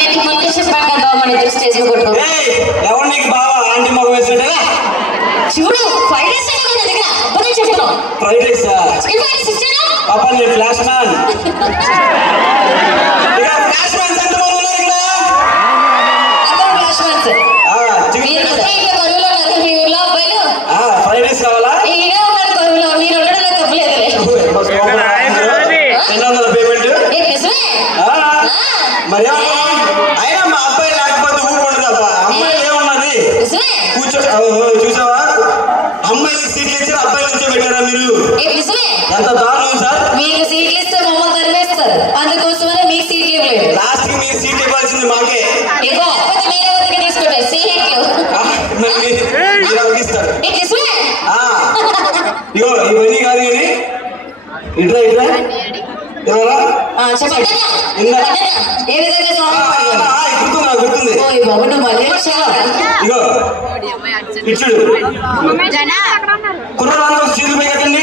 నేను ముందు చెప్పాను కదా మన ఇద్దరు స్టేజ్ లో కొట్టు. ఎవరు నీకు బావా ఆంటీ మగ వేసాడా? చూడు ఫ్రైడ్ రైస్ అయినా నా దగ్గర అబ్బనే చెప్తున్నావు. Fried rice chicken fried rice ఇచ్చాను. పాప నేను ఫ్లాష్ మ్యాన్. ఫ్లాష్ మ్యాన్స్ ఎంత మంది ఉన్నారు ఇక్కడ? అందరూ ఫ్లాష్ మ్యాన్స్. మీరు మొత్తం ఇంకా కరువులో ఉన్నారు మీ ఊళ్ళో అబ్బాయిలు. ఫ్రైడ్ రైస్ కావాలా? ఈడే ఉన్నారు కరువులో, మీరు ఉండడం తప్పలేదులే. 200 పేమెంట్. నిజమే మరి అయినా మా అబ్బాయి లేకపోతే ఊరు ఉండదు. అమ్మాయి ఏమున్నది కూర్చో. చూసావా అమ్మాయికి సీట్లు ఇచ్చారు, అబ్బాయి నుంచో పెట్టారా మీరు? ఎంత దారుణం సార్. మీకు సీట్లు ఇస్తే మమ్మల్ని తరివేస్తారు, అందుకోసమనే మీకు సీట్లు ఇవ్వలేదు. లాస్ట్ కి మీరు సీట్ ఇవ్వాల్సింది మాకే. ఇవ్వకపోతే మీరే వద్దకు తీసుకుంటారు సీట్లు. మీరు అడిగిస్తారు. ఇగో ఇవన్నీ కాదు కానీ ఇట్రా ఇట్రా చెప్పండి. ఏ విధంగా గుర్తుంది. బాబు నువ్వు మళ్ళీ ఇగో ఇచ్చుడు కుర్రవాళ్ళు చీరలు పోయి కదండి.